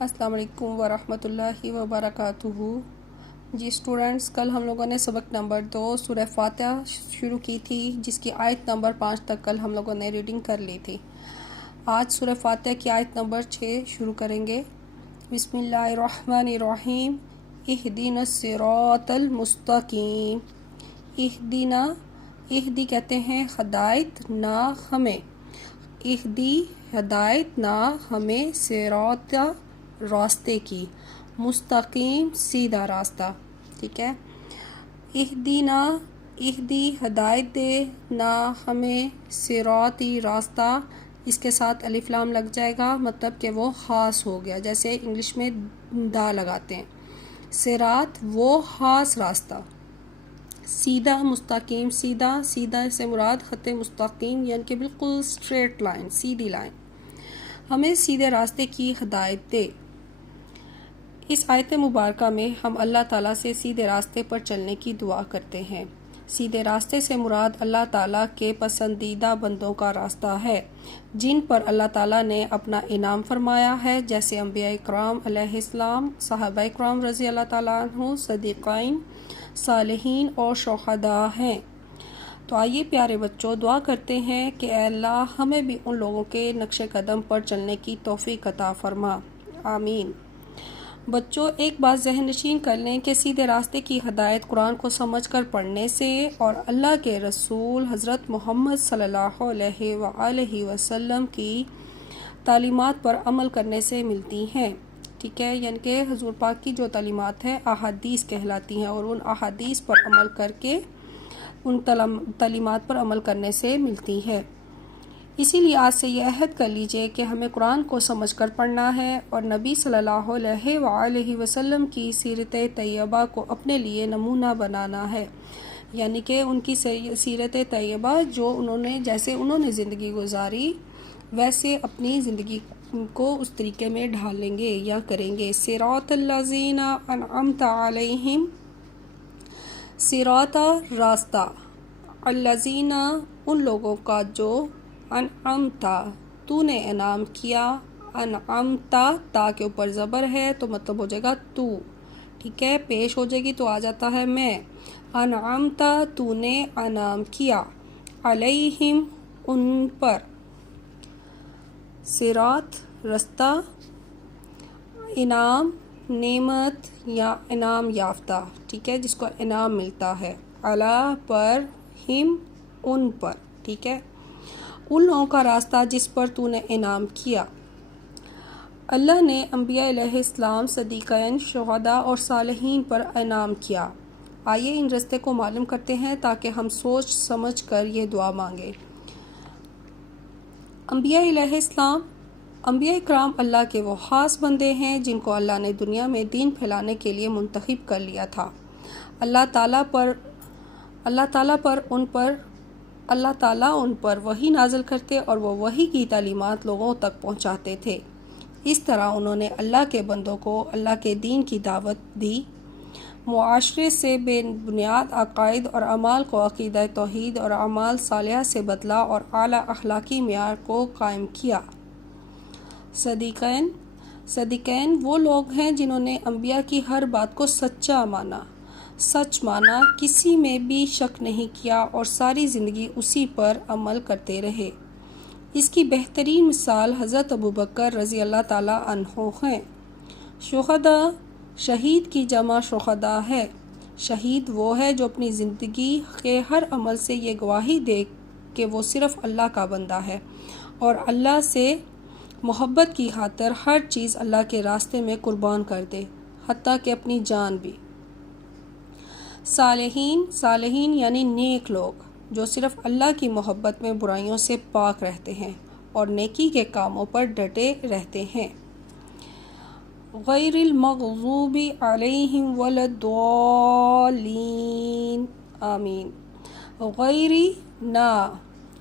السلام علیکم ورحمۃ اللہ وبرکاتہ۔ جی اسٹوڈنٹس، کل ہم لوگوں نے سبق نمبر 2 سورہ فاتحہ شروع کی تھی، جس کی آیت نمبر 5 تک کل ہم لوگوں نے ریڈنگ کر لی تھی۔ آج سورہ فاتحہ کی آیت نمبر 6 شروع کریں گے۔ بسم اللہ الرحمن الرحیم۔ اہدنا الصراط المستقیم۔ اہدی کہتے ہیں ہدایت نہ ہمیں، اہدی ہدایت نہ ہمیں، صراط راستے کی، مستقیم سیدھا راستہ، ٹھیک ہے۔ اہدی ہدایت دے، نہ ہمیں، صراطی راستہ، اس کے ساتھ الف لام لگ جائے گا، مطلب کہ وہ خاص ہو گیا، جیسے انگلش میں دا لگاتے ہیں۔ صراط وہ خاص راستہ، سیدھا مستقیم، سیدھا سے مراد خط مستقیم یعنی کہ بالکل اسٹریٹ لائن، سیدھی لائن، ہمیں سیدھے راستے کی ہدایت دے۔ اس آیت مبارکہ میں ہم اللہ تعالیٰ سے سیدھے راستے پر چلنے کی دعا کرتے ہیں۔ سیدھے راستے سے مراد اللہ تعالیٰ کے پسندیدہ بندوں کا راستہ ہے، جن پر اللہ تعالیٰ نے اپنا انعام فرمایا ہے، جیسے انبیاء کرام علیہ السلام، صحابہ کرام رضی اللہ تعالیٰ عنہ، صدیقین، صالحین اور شہداء ہیں۔ تو آئیے پیارے بچوں، دعا کرتے ہیں کہ اے اللہ ہمیں بھی ان لوگوں کے نقش قدم پر چلنے کی توفیق عطا فرما، آمین۔ بچوں، ایک بات ذہن نشین کر لیں کہ سیدھے راستے کی ہدایت قرآن کو سمجھ کر پڑھنے سے اور اللہ کے رسول حضرت محمد صلی اللہ علیہ وآلہ وسلم کی تعلیمات پر عمل کرنے سے ملتی ہیں، ٹھیک ہے۔ یعنی کہ حضور پاک کی جو تعلیمات ہیں احادیث کہلاتی ہیں، اور ان احادیث پر عمل کر کے ان تعلیمات پر عمل کرنے سے ملتی ہے۔ اسی لیے آج سے یہ عہد کر لیجئے کہ ہمیں قرآن کو سمجھ کر پڑھنا ہے اور نبی صلی اللہ علیہ وآلہ وسلم کی سیرت طیبہ کو اپنے لیے نمونہ بنانا ہے، یعنی کہ ان کی سیرت طیبہ جو جیسے انہوں نے زندگی گزاری ویسے اپنی زندگی کو اس طریقے میں ڈھالیں گے یا کریں گے۔ صراط الذین انعمت علیہم، صراط راستہ، الذین ان لوگوں کا جو، انعمتا تو نے انعام کیا، انعمتا تا کے اوپر زبر ہے تو مطلب ہو جائے گا تو، ٹھیک ہے، پیش ہو جائے گی تو آ جاتا ہے میں، انعمتا تو نے انعام کیا، علیہم ان پر، صراط رستہ، انعام نعمت یا انعام یافتہ، ٹھیک ہے، جس کو انعام ملتا ہے، علی پر، ہم ان پر، ٹھیک ہے، ان لوگوں کا راستہ جس پر تو نے انعام کیا۔ اللہ نے انبیاء علیہ السلام، صدیقین، شہداء اور صالحین پر انعام کیا۔ آئیے ان راستے کو معلوم کرتے ہیں تاکہ ہم سوچ سمجھ کر یہ دعا مانگیں۔ انبیاء علیہ السلام، انبیاء کرام اللہ کے وہ خاص بندے ہیں جن کو اللہ نے دنیا میں دین پھیلانے کے لیے منتخب کر لیا تھا۔ اللہ تعالیٰ ان پر وحی نازل کرتے اور وہ وحی کی تعلیمات لوگوں تک پہنچاتے تھے۔ اس طرح انہوں نے اللہ کے بندوں کو اللہ کے دین کی دعوت دی، معاشرے سے بے بنیاد عقائد اور اعمال کو عقیدہ توحید اور اعمال صالحہ سے بدلا اور اعلیٰ اخلاقی معیار کو قائم کیا۔ صدیقین وہ لوگ ہیں جنہوں نے انبیاء کی ہر بات کو سچ مانا، کسی میں بھی شک نہیں کیا اور ساری زندگی اسی پر عمل کرتے رہے۔ اس کی بہترین مثال حضرت ابوبکر رضی اللہ تعالیٰ عنہ ہیں۔ شہداء، شہید کی جمع شہداء ہے۔ شہید وہ ہے جو اپنی زندگی کے ہر عمل سے یہ گواہی دے کہ وہ صرف اللہ کا بندہ ہے اور اللہ سے محبت کی خاطر ہر چیز اللہ کے راستے میں قربان کر دے، حتیٰ کہ اپنی جان بھی۔ صالحین یعنی نیک لوگ جو صرف اللہ کی محبت میں برائیوں سے پاک رہتے ہیں اور نیکی کے کاموں پر ڈٹے رہتے ہیں۔ غیر المغضوب علیہم ولا الضالین، آمین۔ غیری نہ،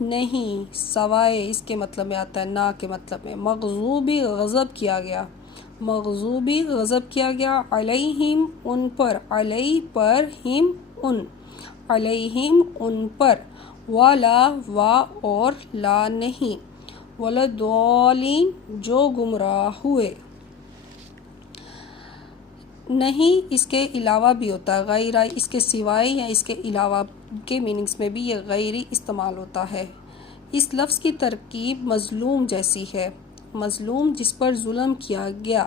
نہیں، سوائے، اس کے مطلب میں آتا ہے نہ کے مطلب میں، مغضوبی غضب کیا گیا، علیہم ان پر، علی پر، ہم ان، علیہم ان پر، ولا وا اور لا نہیں، ولا الضالین جو گمراہ ہوئے۔ نہیں اس کے علاوہ بھی ہوتا ہے، غیرہ اس کے سوائے یا اس کے علاوہ کے میننگز میں بھی یہ غیری استعمال ہوتا ہے۔ اس لفظ کی ترکیب مظلوم جیسی ہے، مظلوم جس پر ظلم کیا گیا،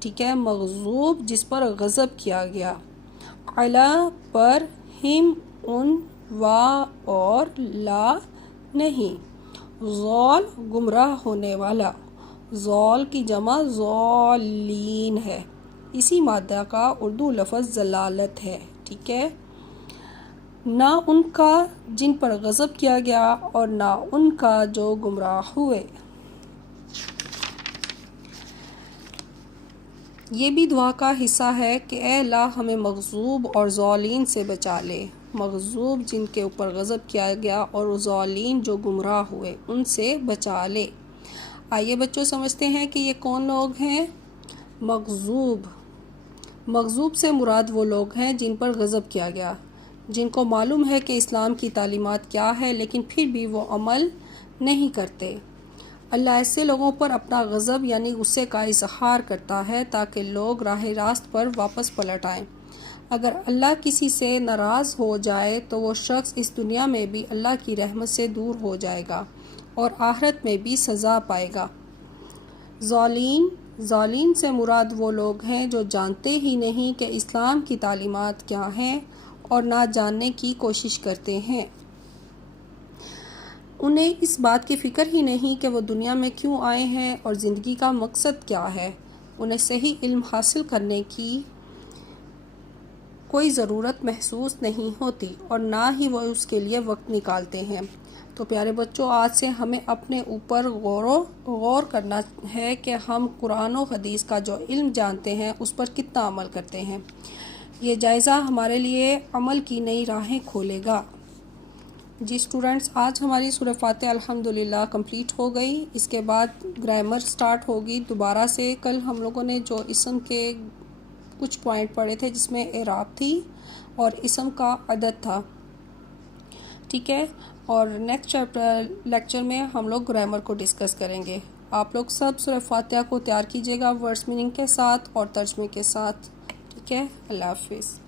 ٹھیک ہے، مغضوب جس پر غضب کیا گیا، علی پر، ہم ان، وا اور، لا نہیں، ضال گمراہ ہونے والا، ضال کی جمع ضالین ہے، اسی مادہ کا اردو لفظ ضلالت ہے، ٹھیک ہے۔ نہ ان کا جن پر غضب کیا گیا اور نہ ان کا جو گمراہ ہوئے۔ یہ بھی دعا کا حصہ ہے کہ اے اللہ ہمیں مغضوب اور ضالین سے بچا لے، مغضوب جن کے اوپر غضب کیا گیا اور ضالین جو گمراہ ہوئے ان سے بچا لے۔ آئیے بچوں سمجھتے ہیں کہ یہ کون لوگ ہیں۔ مغضوب، مغضوب سے مراد وہ لوگ ہیں جن پر غضب کیا گیا، جن کو معلوم ہے کہ اسلام کی تعلیمات کیا ہے لیکن پھر بھی وہ عمل نہیں کرتے۔ اللہ ایسے لوگوں پر اپنا غضب یعنی غصے کا اظہار کرتا ہے تاکہ لوگ راہ راست پر واپس پلٹ آئیں۔ اگر اللہ کسی سے ناراض ہو جائے تو وہ شخص اس دنیا میں بھی اللہ کی رحمت سے دور ہو جائے گا اور آخرت میں بھی سزا پائے گا۔ ضالین، ضالین سے مراد وہ لوگ ہیں جو جانتے ہی نہیں کہ اسلام کی تعلیمات کیا ہیں اور نہ جاننے کی کوشش کرتے ہیں۔ انہیں اس بات کی فکر ہی نہیں کہ وہ دنیا میں کیوں آئے ہیں اور زندگی کا مقصد کیا ہے۔ انہیں صحیح علم حاصل کرنے کی کوئی ضرورت محسوس نہیں ہوتی اور نہ ہی وہ اس کے لیے وقت نکالتے ہیں۔ تو پیارے بچوں، آج سے ہمیں اپنے اوپر غور کرنا ہے کہ ہم قرآن و حدیث کا جو علم جانتے ہیں اس پر کتنا عمل کرتے ہیں۔ یہ جائزہ ہمارے لیے عمل کی نئی راہیں کھولے گا۔ جی اسٹوڈنٹس، آج ہماری سورہ فاتحہ الحمدللہ کمپلیٹ ہو گئی۔ اس کے بعد گرامر سٹارٹ ہوگی دوبارہ سے۔ کل ہم لوگوں نے جو اسم کے کچھ پوائنٹ پڑھے تھے جس میں اعراب تھی اور اسم کا عدد تھا، ٹھیک ہے، اور نیکسٹ لیکچر میں ہم لوگ گرامر کو ڈسکس کریں گے۔ آپ لوگ سب سورہ فاتحہ کو تیار کیجیے گا ورڈز میننگ کے ساتھ اور ترجمے کے ساتھ، ٹھیک ہے۔ اللہ حافظ۔